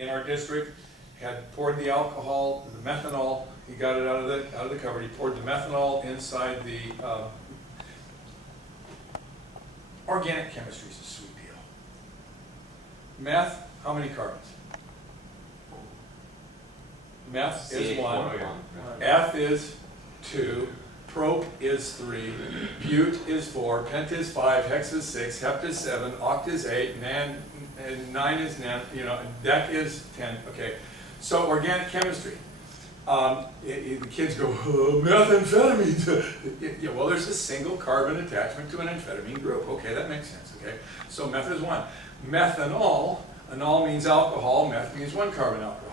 in our district had poured the alcohol, the methanol. He got it out of the cupboard. He poured the methanol inside the organic chemistry is a sweet deal. Meth, how many carbons? Meth is 1, F is 2, prop is 3, bute is 4, pent is 5, hex is 6, hept is 7, oct is 8, and 9 is 10, dec is 10. Okay, so organic chemistry. The kids go, oh, methamphetamine. Yeah, well, there's a single carbon attachment to an amphetamine group. Okay, that makes sense. Okay, so meth is 1. Methanol, anol means alcohol, meth means 1 carbon alcohol.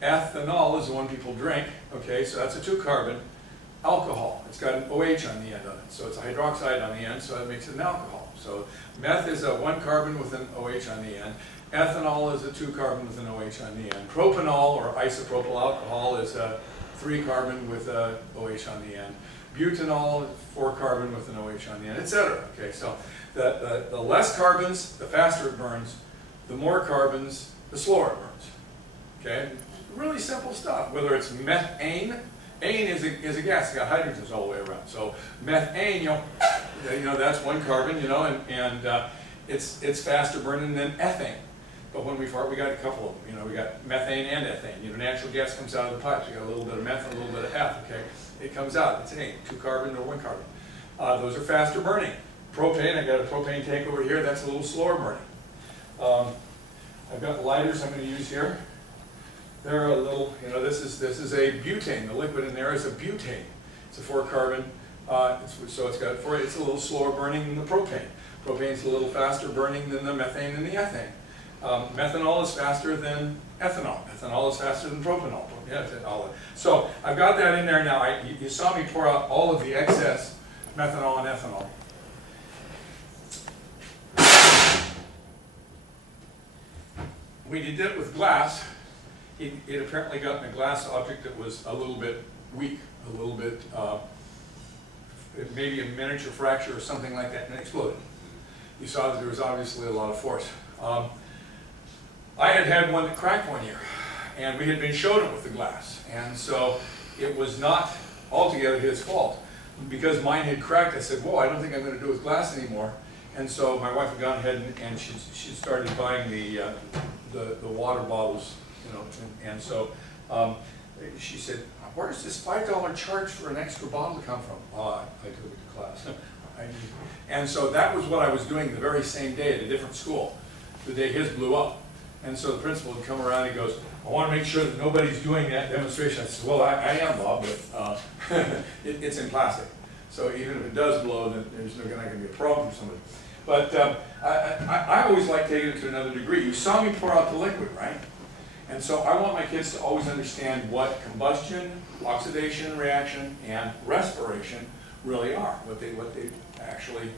Ethanol is the one people drink. Okay, so that's a 2 carbon alcohol. It's got an OH on the end of it, so it's a hydroxide on the end, so that makes it an alcohol. So meth is a 1 carbon with an OH on the end. Ethanol is a 2 carbon with an OH on the end. Propanol, or isopropyl alcohol, is a 3 carbon with a OH on the end. Butanol, 4 carbon with an OH on the end, etc. Okay, so the less carbons, the faster it burns. The more carbons, the slower it burns. Okay, really simple stuff. Whether it's methane, ane is a gas. It's got hydrogens all the way around. So methane, that's 1 carbon, and it's faster burning than ethane. But when we fart, we got a couple of them. We got methane and ethane. Natural gas comes out of the pipes. We got a little bit of meth and a little bit of F. Okay, it comes out. It's an ane, 2 carbon or 1 carbon. Those are faster burning. Propane, I got a propane tank over here. That's a little slower burning. I've got lighters I'm going to use here. They're a little, this is a butane. The liquid in there is a butane. It's a 4 carbon. So it's a little slower burning than the propane. Propane's a little faster burning than the methane and the ethane. Methanol is faster than ethanol. Ethanol is faster than propanol. Yeah, so I've got that in there now. You saw me pour out all of the excess methanol and ethanol. We did it with glass. It apparently got in a glass object that was a little bit weak, a little bit, maybe a miniature fracture or something like that, and it exploded. You saw that there was obviously a lot of force. I had one that cracked one year, and we had been shown it with the glass, and so it was not altogether his fault. Because mine had cracked, I said, whoa, I don't think I'm going to do it with glass anymore. And so my wife had gone ahead and she started buying the water bottles, and so she said, where does this $5 charge for an extra bottle come from? Oh, I took it to class. And so that was what I was doing the very same day at a different school, the day his blew up. And so the principal would come around and he goes, I want to make sure that nobody's doing that demonstration. I said, well, I am, Bob, but it's in plastic. So even if it does blow, then there's not going to be a problem for somebody. But I always like taking it to another degree. You saw me pour out the liquid, right? And so I want my kids to always understand what combustion, oxidation reaction, and respiration really are, what they actually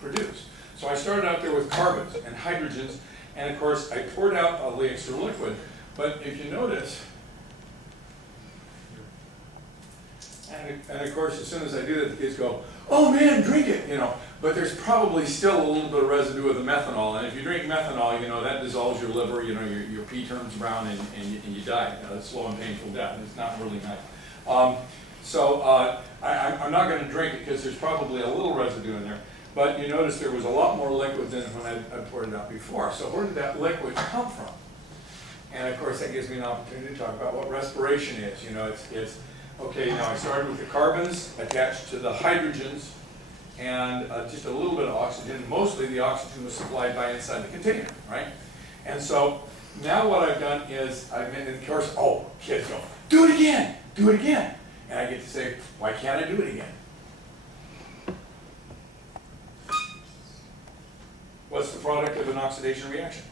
produce. So I started out there with carbons and hydrogens, and of course I poured out all the extra liquid. But if you notice, and of course as soon as I do that, the kids go, oh man, drink it, But there's probably still a little bit of residue of the methanol, and if you drink methanol, that dissolves your liver, your pee turns brown and you die. It's slow and painful death. It's not really nice. I'm not going to drink it because there's probably a little residue in there. But you notice there was a lot more liquid than when I poured it out before. So where did that liquid come from? And of course that gives me an opportunity to talk about what respiration is. It's okay, now I started with the carbons attached to the hydrogens and just a little bit of oxygen. Mostly the oxygen was supplied by inside the container, right? And so now what I've done is I've been in the course, kids go, do it again, do it again. And I get to say, why can't I do it again? What's the product of an oxidation reaction?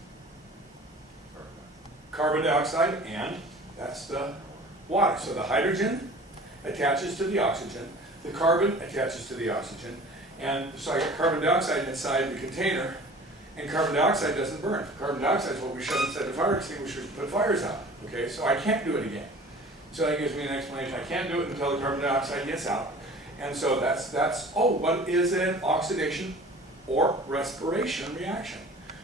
Carbon dioxide, and that's the water. So the hydrogen attaches to the oxygen, the carbon attaches to the oxygen, and so I got carbon dioxide inside the container, and carbon dioxide doesn't burn. Carbon dioxide is what we shove inside the fire extinguisher to put fires out. Okay, so I can't do it again. So that gives me an explanation. I can't do it until the carbon dioxide gets out. And so what is an oxidation or respiration reaction?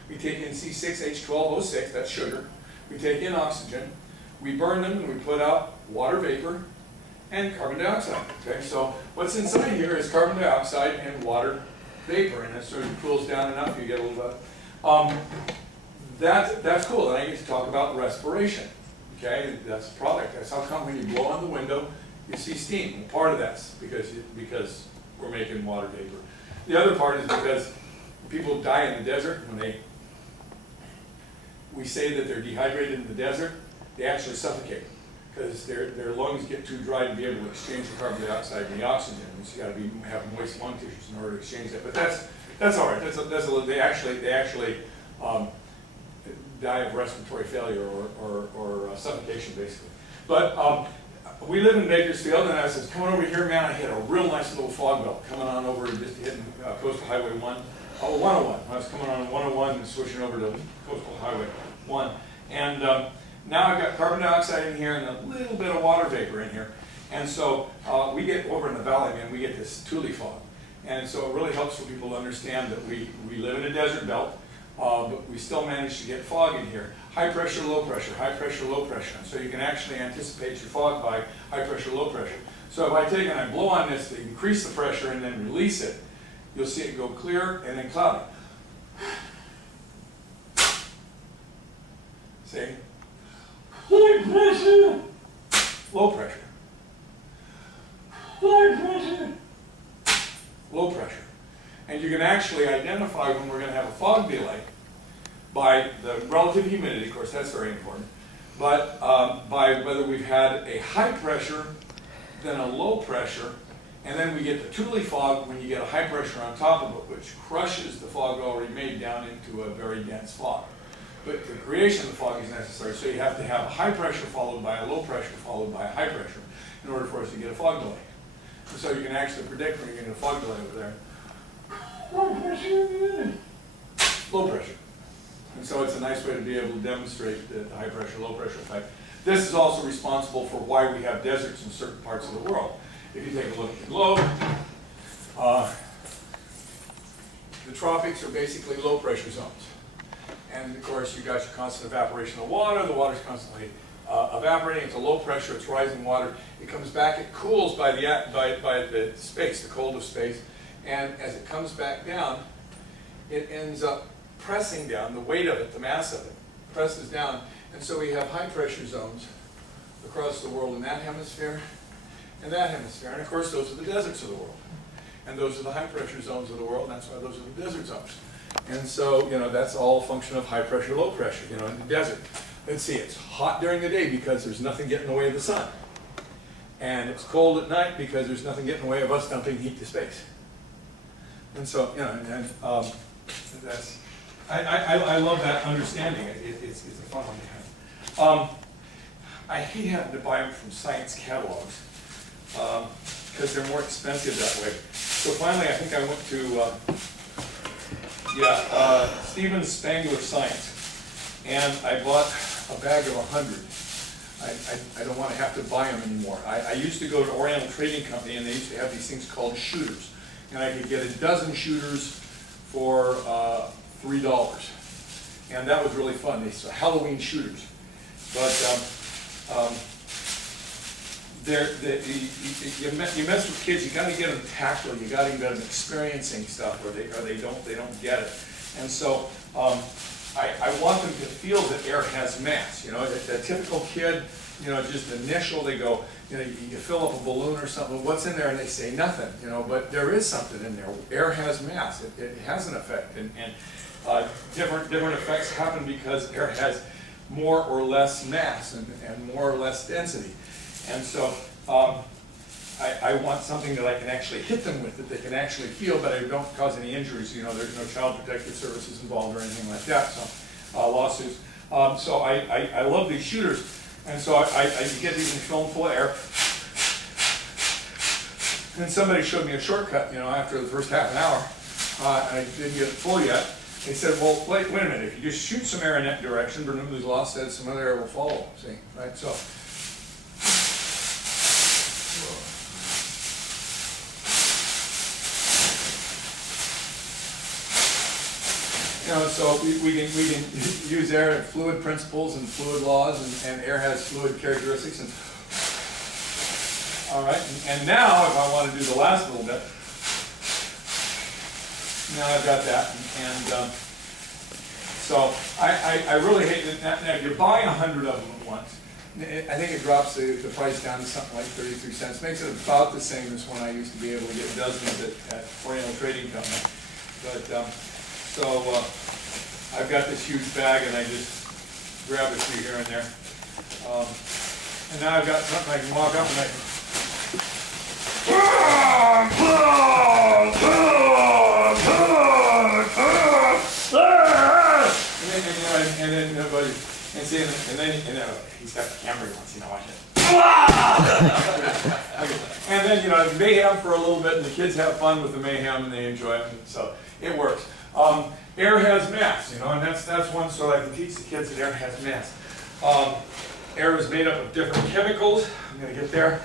We take in C6H12O6, that's sugar. We take in oxygen, we burn them, and we put out water vapor and carbon dioxide. Okay, so what's inside here is carbon dioxide and water vapor, and it sort of cools down enough, you get a little bit. That's cool, and I get to talk about respiration. Okay, that's a product. That's how come when you blow on the window, you see steam. And part of that's because we're making water vapor. The other part is because people die in the desert when we say that they're dehydrated in the desert, they actually suffocate because their lungs get too dry to be able to exchange the carbon dioxide and the oxygen. And so you got to have moist lung tissues in order to exchange that. But that's all right. They actually die of respiratory failure or suffocation, basically. But we live in Bakersfield, and I was coming over here, man, I hit a real nice little fog belt coming on over, just hitting Coastal Highway 101. I was coming on 101 and switching over to Coastal Highway 1. And now I've got carbon dioxide in here and a little bit of water vapor in here. And so we get over in the valley, man, we get this Thule fog. And so it really helps for people to understand that we live in a desert belt, but we still manage to get fog in here. High pressure, low pressure, high pressure, low pressure. And so you can actually anticipate your fog by high pressure, low pressure. So if I take and I blow on this to increase the pressure and then release it, you'll see it go clear and then cloudy. See? High pressure, low pressure. High pressure, low pressure. And you can actually identify when we're going to have a fog delay by the relative humidity, of course that's very important, but by whether we've had a high pressure, then a low pressure, and then we get the Thule fog when you get a high pressure on top of it, which crushes the fog already made down into a very dense fog. But the creation of the fog is necessary, so you have to have a high pressure followed by a low pressure followed by a high pressure in order for us to get a fog delay. And so you can actually predict when you're getting a fog delay over there. Low pressure, low pressure. And so it's a nice way to be able to demonstrate the high pressure, low pressure effect. This is also responsible for why we have deserts in certain parts of the world. If you take a look at the globe, the tropics are basically low pressure zones. And of course you've got your constant evaporation of water, the water's constantly evaporating, it's a low pressure, it's rising water. It comes back, it cools by the space, the cold of space, and as it comes back down, it ends up pressing down, the weight of it, the mass of it, presses down, and so we have high pressure zones across the world in that hemisphere and that hemisphere, and of course those are the deserts of the world. And those are the high pressure zones of the world, and that's why those are the desert zones. And so, that's all a function of high pressure, low pressure, in the desert. Let's see, it's hot during the day because there's nothing getting in the way of the sun. And it's cold at night because there's nothing getting in the way of us dumping heat to space. And so, that's, I love that understanding. It's a fun one to have. I hate having to buy them from science catalogs because they're more expensive that way. So finally, I think I went to Stephen Spangler Science, and I bought a bag of 100. I don't want to have to buy them anymore. I used to go to Oriental Trading Company, and they used to have these things called shooters, and I could get a dozen shooters for $3, and that was really fun. These Halloween shooters, but you mess with kids, you got to get them tactile, you got to get them experiencing stuff, or they don't get it. And so I want them to feel that air has mass. A typical kid, just initial, they go, you fill up a balloon or something, what's in there? And they say nothing, but there is something in there. Air has mass, it has an effect, and different effects happen because air has more or less mass and more or less density. And so I want something that I can actually hit them with, that they can actually feel, but I don't cause any injuries. There's no Child Protective Services involved or anything like that, so lawsuits. So I love these shooters, and so I get these and fill them full of air. And somebody showed me a shortcut, after the first half an hour, and I didn't get it full yet. They said, well, wait a minute, if you just shoot some air in that direction, Bernoulli's law says some other air will follow, see, right? So. So we can use air fluid principles and fluid laws, and air has fluid characteristics. And all right, and now if I want to do the last little bit, now I've got that, and so I really hate it. Now if you're buying 100 of them at once, I think it drops the price down to something like 33 cents. Makes it about the same as when I used to be able to get dozens at Oriental Trading Company. But I've got this huge bag, and I just grab a few here and there. And now I've got something I can walk up and I can. And then he's got the camera, he wants you to watch it. And then mayhem for a little bit, and the kids have fun with the mayhem, and they enjoy it, and so it works. Air has mass, and that's one, so I can teach the kids that air has mass. Air is made up of different chemicals. I'm going to get there.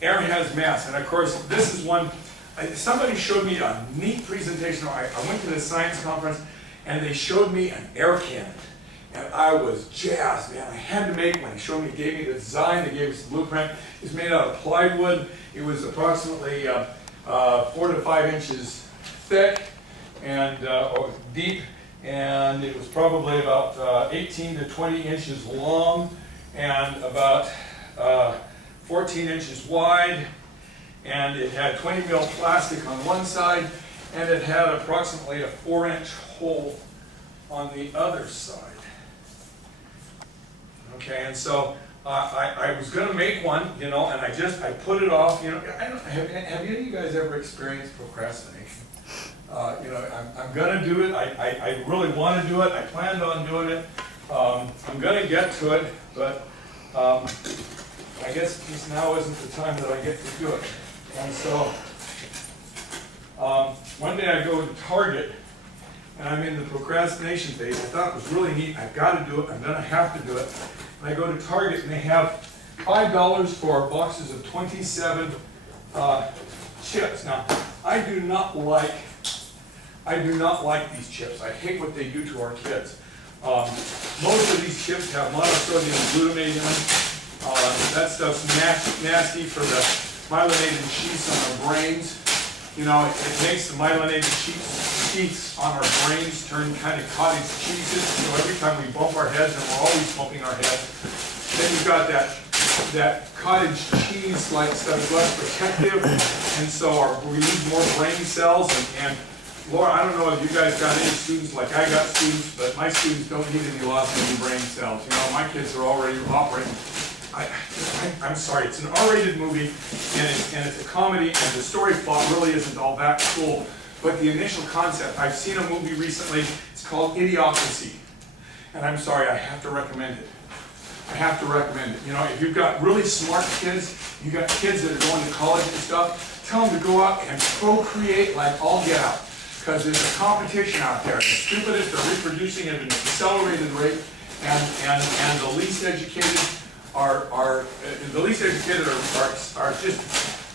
Air has mass, and of course, this is one. Somebody showed me a neat presentation. I went to this science conference, and they showed me an air cannon. And I was jazzed, man. I had to make one. They showed me, gave me the design, they gave us the blueprint. It's made out of plywood. It was approximately 4 to 5 inches thick and or deep, and it was probably about 18 to 20 inches long and about 14 inches wide. And it had 20 mil plastic on one side, and it had approximately a 4-inch hole on the other side. Okay, and so I was going to make one, and I put it off. Have any of you guys ever experienced procrastination? I'm going to do it. I really want to do it. I planned on doing it. I'm going to get to it, but I guess just now isn't the time that I get to do it. And so one day I go to Target, and I'm in the procrastination phase. I thought it was really neat. I've got to do it. I'm going to have to do it. And I go to Target, and they have $5 for boxes of 27 chips. Now, I do not like these chips. I hate what they do to our kids. Most of these chips have monosodium glutamate in them. That stuff's nasty for the myelinated sheaths on our brains. It makes the myelinated sheaths on our brains turn kind of cottage cheeses. Every time we bump our heads, and we're always bumping our heads, then you've got that cottage cheese-like stuff is less protective, and so we lose more brain cells. And Laura, I don't know if you guys got any students like I got students, but my students don't need any loss of any brain cells. My kids are already operating. I'm sorry, it's an R-rated movie, and it's a comedy, and the story plot really isn't all that cool. But the initial concept, I've seen a movie recently, it's called Idiocracy. And I'm sorry, I have to recommend it. I have to recommend it. If you've got really smart kids, you've got kids that are going to college and stuff, tell them to go out and procreate like all get out. Because there's a competition out there. The stupidest are reproducing at an accelerated rate, and the least educated are just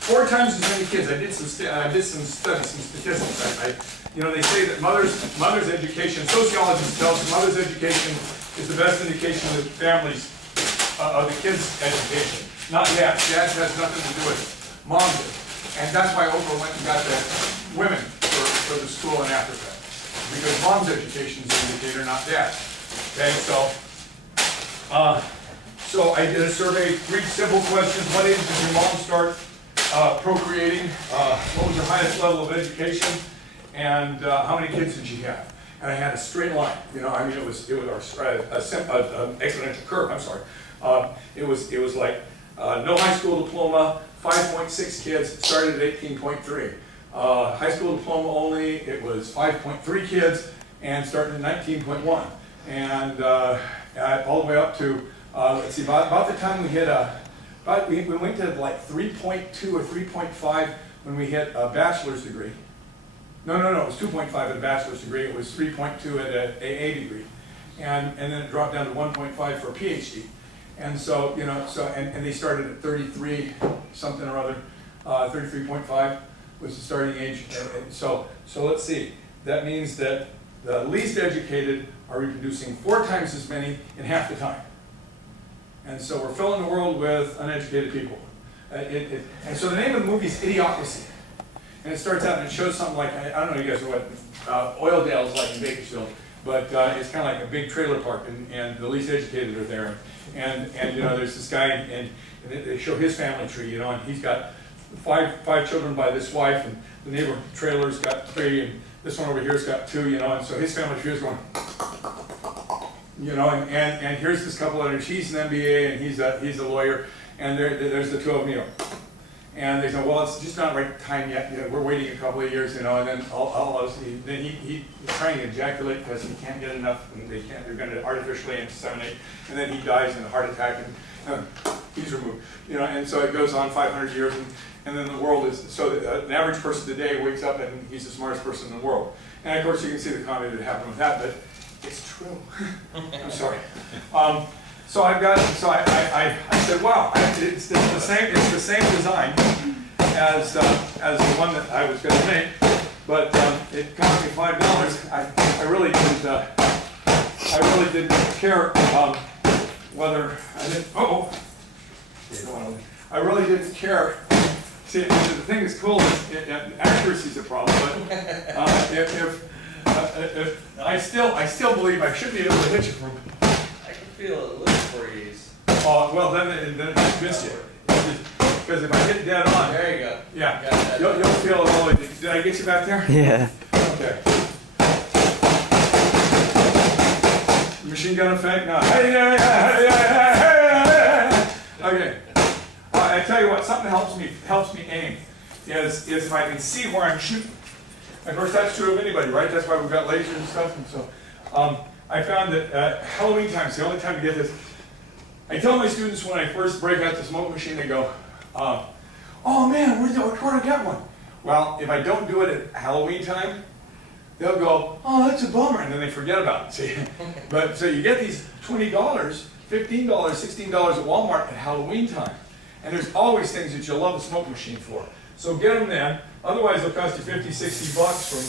4 times as many kids. I did some studies, some statistics. They say that mother's education, sociologists tell us mother's education is the best indication of the families, of the kids' education. Not dad's. Dad's has nothing to do with it. Mom did. And that's why Oprah went and got the women for the school in Africa. Because mom's education is the indicator, not dad's. Okay, so I did a survey, 3 simple questions. What age did your mom start procreating? What was your highest level of education? And how many kids did she have? And I had a straight line. It was an exponential curve. I'm sorry. It was like no high school diploma, 5.6 kids, started at 18.3. High school diploma only, it was 5.3 kids, and started at 19.1. And all the way up to let's see, about the time we hit we went to like 3.2 or 3.5 when we hit a bachelor's degree. No, it was 2.5 at a bachelor's degree. It was 3.2 at an AA degree, and then it dropped down to 1.5 for a PhD. And so and they started at 33 something or other, 33.5 was the starting age. So let's see. that means that the least educated are reproducing 4 times as many in half the time. And so we're filling the world with uneducated people. And so the name of the movie is Idiocracy. And it starts out and it shows something like, I don't know you guys know what Oildale is like in Bakersfield, but it's kind of like a big trailer park, and the least educated are there. And you know, there's this guy, and they show his family tree, you know, and he's got five children by this wife, and the neighbor trailer's got 3, and this one over here's got 2, you know, and so his family tree is going, you know, and here's this couple others. She's an MBA and he's a lawyer, and there's the 2 of them, you know. And they say, well, it's just not right time yet. You know, we're waiting a couple of years, you know, and then then he's trying to ejaculate because he can't get enough, and they're going to artificially inseminate, and then he dies in a heart attack, and he's removed, you know, and so it goes on 500 years, and then the world is, so that, an average person today wakes up and he's the smartest person in the world. And of course you can see the comedy that happened with that, but it's true. I'm sorry. So I said, wow, it's the same design as the one that I was going to make, but it cost me $5. I really didn't care whether I really didn't care. See, the thing that's cool is accuracy is a problem, but if I still believe I should be able to hit you from. I can feel a little freeze. Oh, well, then it just missed you. Because if I hit dead on. There you go. Yeah. You'll feel it all. Did I get you back there? Yeah. Okay. Machine gun effect? No. Okay. I tell you what, something helps me aim is if I can see where I'm shooting. Of course, that's true of anybody, right? That's why we've got lasers and stuff. And so I found that Halloween time is the only time to get this. I tell my students when I first break out the smoke machine, they go, oh man, where do I get one? Well, if I don't do it at Halloween time, they'll go, oh, that's a bummer, and then they forget about it, see? But so you get these $20, $15, $16 at Walmart at Halloween time. And there's always things that you'll love a smoke machine for. So get them then, otherwise they'll cost you 50, 60 bucks from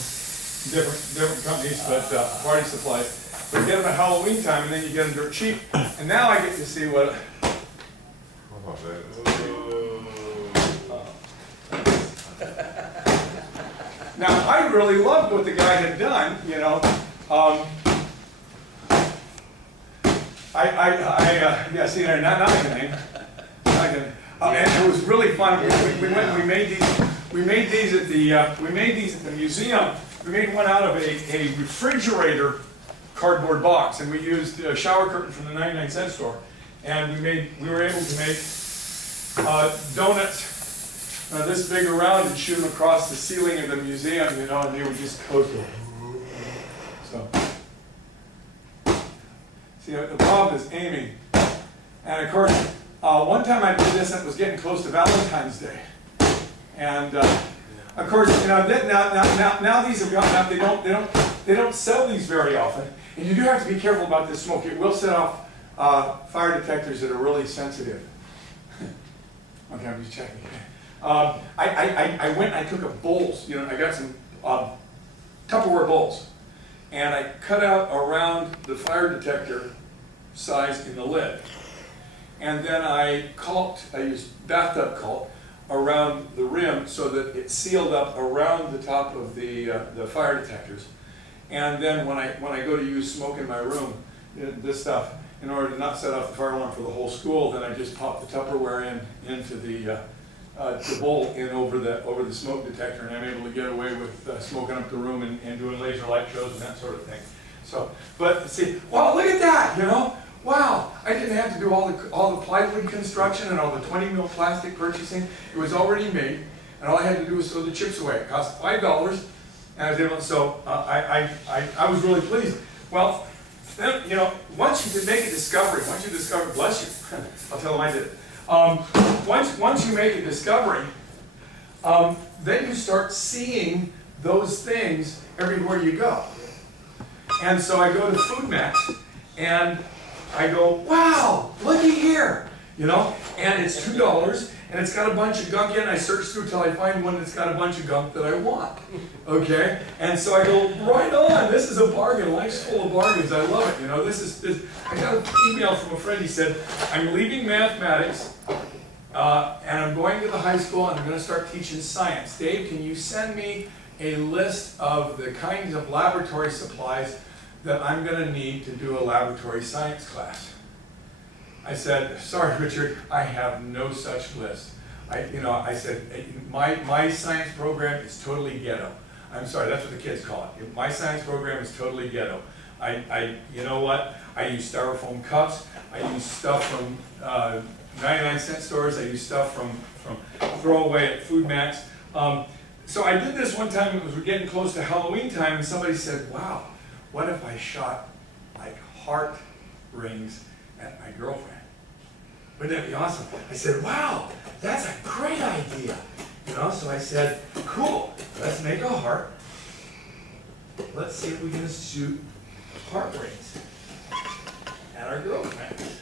different companies, but party supplies. But get them at Halloween time, and then you get them dirt cheap. And now I get to see what. Now I really loved what the guy had done, you know. Yeah, see there, not I can name. And it was really fun. We made these at the museum. We made one out of a refrigerator cardboard box, and we used a shower curtain from the 99-cent store, and we were able to make donuts this big around and shoot them across the ceiling of the museum, you know, and they were just coastal. So, see, the problem is aiming, and of course, one time I did this, and it was getting close to Valentine's Day, and of course, you know, now these have gone up. They don't sell these very often. And you do have to be careful about this smoke. It will set off fire detectors that are really sensitive. Okay, I'm just checking. I went and I took up bowls. You know, I got some Tupperware bowls. And I cut out around the fire detector size in the lid. And then I used bathtub caulk around the rim so that it sealed up around the top of the fire detectors. And then when I go to use smoke in my room, this stuff, in order to not set off the fire alarm for the whole school, then I just pop the Tupperware into the bowl in over the smoke detector, and I'm able to get away with smoking up the room and doing laser light shows and that sort of thing. So, but see, wow, look at that, you know, wow! I didn't have to do all the plywood construction and all the 20 mil plastic purchasing. It was already made, and all I had to do was throw the chips away. It cost $5. And I was able, so I was really pleased. Well, then, you know, once you can make a discovery, once you discover, bless you, I'll tell them I did it. Once you make a discovery, then you start seeing those things everywhere you go. And so I go to Food Max, and I go, wow, looky here, you know, and it's $2, and it's got a bunch of gunk in it. I search through till I find one that's got a bunch of gunk that I want. Okay? And so I go, right on, this is a bargain. Life's full of bargains. I love it. You know, this. I got an email from a friend. He said, I'm leaving mathematics, and I'm going to the high school, and I'm going to start teaching science. Dave, can you send me a list of the kinds of laboratory supplies that I'm going to need to do a laboratory science class? I said, sorry, Richard, I have no such list. I said, my science program is totally ghetto. I'm sorry, that's what the kids call it. My science program is totally ghetto. You know what? I use styrofoam cups. I use stuff from 99-cent stores. I use stuff from throwaway at Food Max. So I did this one time. It was getting close to Halloween time, and somebody said, wow, what if I shot like heart rings at my girlfriend? Wouldn't that be awesome? I said, wow, that's a great idea. You know, so I said, cool, let's make a heart. Let's see if we can shoot heart rings at our girlfriends.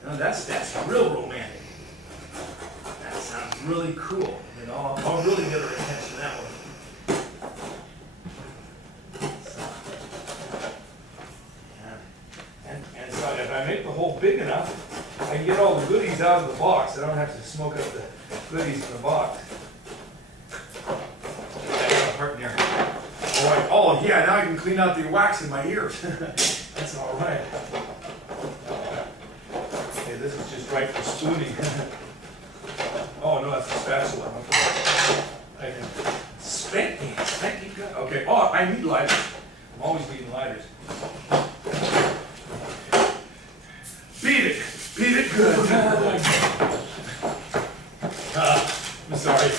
You know, that's real romantic. That sounds really cool. You know, I'll really get her attention that way. And so if I make the hole big enough, I can get all the goodies out of the box. I don't have to smoke up the goodies in the box. I got a heart in there. Oh yeah, now I can clean out the wax in my ears. That's all right. Okay, this is just right for spooning. Oh no, that's a spatula. I can spank me. Okay. Oh, I need lighters. I'm always needing lighters. Beat it good. I'm sorry.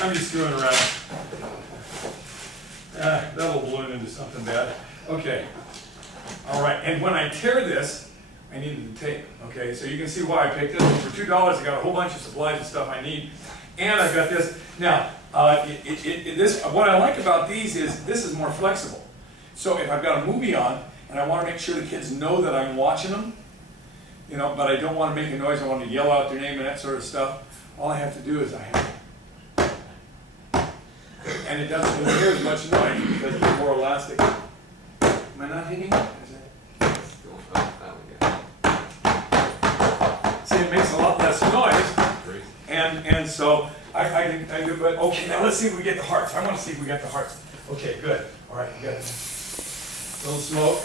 I'm just screwing around. That'll balloon into something bad. Okay. All right. And when I tear this, I needed the tape. Okay. So you can see why I picked it up. For $2, I got a whole bunch of supplies and stuff I need. And I've got this. Now, what I like about these is this is more flexible. So if I've got a movie on and I want to make sure the kids know that I'm watching them, you know, but I don't want to make a noise, I want to yell out their name and that sort of stuff, all I have to do is I have, and it doesn't hear as much noise because it's more elastic. Am I not hitting it? See, it makes a lot less noise, and so I do, but okay, now let's see if we get the hearts. I want to see if we get the hearts. Okay, good. All right, we got it. Little smoke.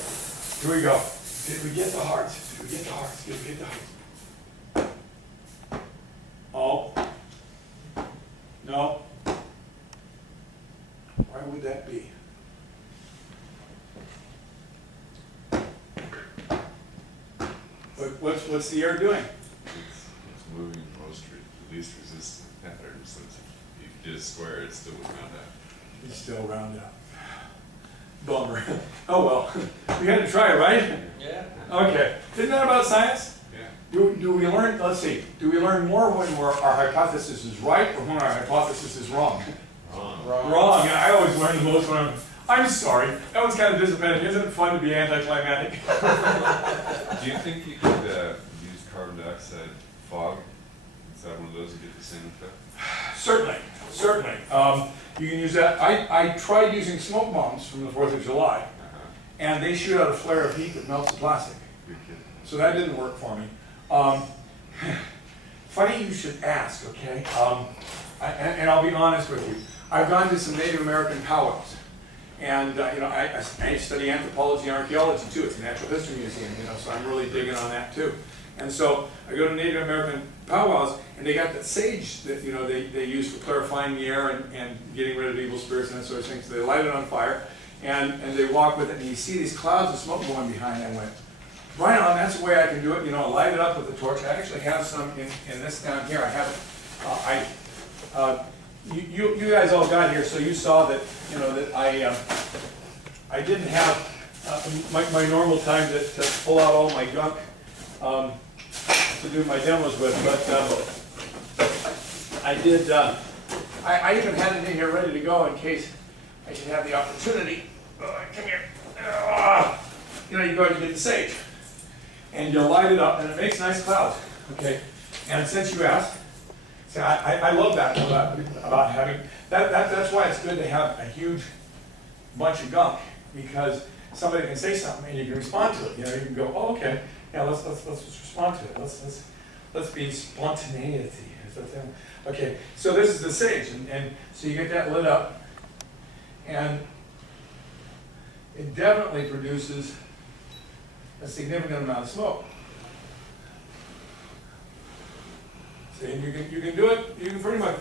Here we go. Did we get the hearts? Did we get the hearts? Did we get the hearts? Oh. No. Why would that be? What's the air doing? It's moving most least resistant patterns. So if you did a square, it still would round out. It's still round out. Bummer. Oh well. We had to try it, right? Yeah. Okay. Isn't that about science? Yeah. Do we learn, let's see, do we learn more when our hypothesis is right or when our hypothesis is wrong? Wrong. I always learn the most when I'm sorry. That was kind of disappointing. Isn't it fun to be anticlimactic? Do you think you could use carbon dioxide fog? Is that one of those to get the same effect? Certainly. You can use that. I tried using smoke bombs from the 4th of July, and they shoot out a flare of heat that melts the plastic. You're kidding. So that didn't work for me. Funny you should ask, okay? And I'll be honest with you. I've gone to some Native American powwows. And I study anthropology and archaeology too. It's a natural history museum, so I'm really digging on that too. And so I go to Native American powwows, and they got that sage that they use for clarifying the air and getting rid of evil spirits and that sort of thing. So they light it on fire, and they walk with it, and you see these clouds of smoke going behind. I went, right on, that's the way I can do it. Light it up with a torch. I actually have some in this down here. I have you guys all got here, so you saw that that I didn't have my normal time to pull out all my gunk to do my demos with, but I did. I even had it in here ready to go in case I should have the opportunity. Come here. You go and get the sage. and you light it up, and it makes nice clouds, okay? And since you asked, see, I love that about having, that's why it's good to have a huge bunch of gunk, because somebody can say something and you can respond to it, you know, you can go, oh, okay, yeah, let's respond to it, let's be spontaneity. Okay, so this is the sage, and so you get that lit up, and it definitely produces a significant amount of smoke. See, and you can do it, you can pretty much,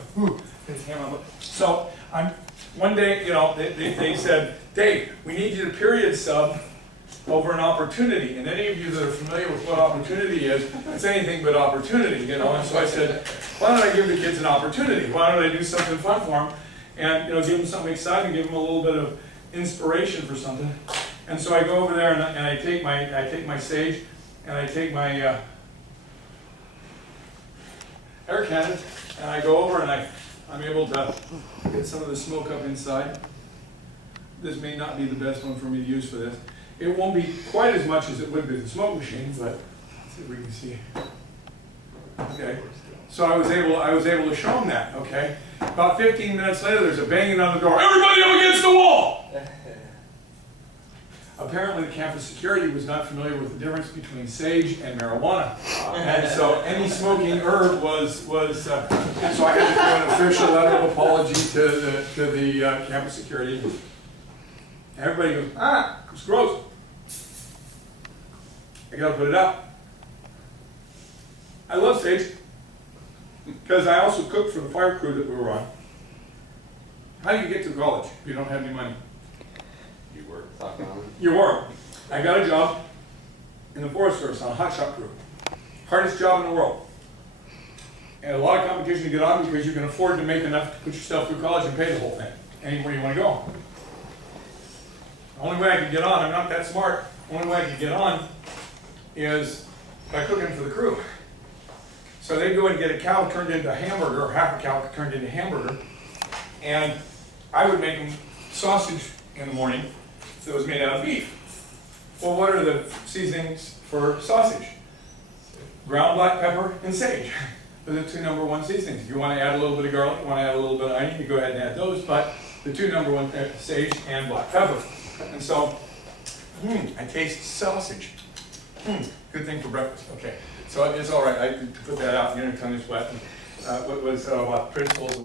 so one day, you know, they said, Dave, we need you to period sub over an opportunity, and any of you that are familiar with what opportunity is, it's anything but opportunity, you know, and so I said, why don't I give the kids an opportunity? Why don't I do something fun for them, and, you know, give them something exciting, give them a little bit of inspiration for something. And so I go over there and I take my sage, and I take my air cannon, and I go over and I'm able to get some of the smoke up inside. This may not be the best one for me to use for this. It won't be quite as much as it would be the smoke machine, but let's see if we can see. Okay, so I was able to show them that. Okay, about 15 minutes later, there's a banging on the door. Everybody up against the wall! Apparently, the campus security was not familiar with the difference between sage and marijuana, and so any smoking herb was and so I had to do an official letter of apology to the campus security. Everybody goes, it's gross. I gotta put it out. I love sage because I also cooked for the fire crew that we were on. How do you get to college if you don't have any money? You work. You work. I got a job in the Forest Service on a hot shot crew. Hardest job in the world. And a lot of competition to get on because you can afford to make enough to put yourself through college and pay the whole thing. Anywhere you want to go. The only way I could get on, I'm not that smart, the only way I could get on is by cooking for the crew. So they'd go and get a cow turned into a hamburger, or half a cow turned into a hamburger, and I would make them sausage in the morning that was made out of beef. Well, what are the seasonings for sausage? Ground black pepper and sage. Those are the two number one seasonings. If you want to add a little bit of garlic, you want to add a little bit of onion, you go ahead and add those, but the two number one, sage and black pepper. And so, I taste sausage. Good thing for breakfast. Okay, so it's all right. I to put that out. Your tongue is wet. What was what principles?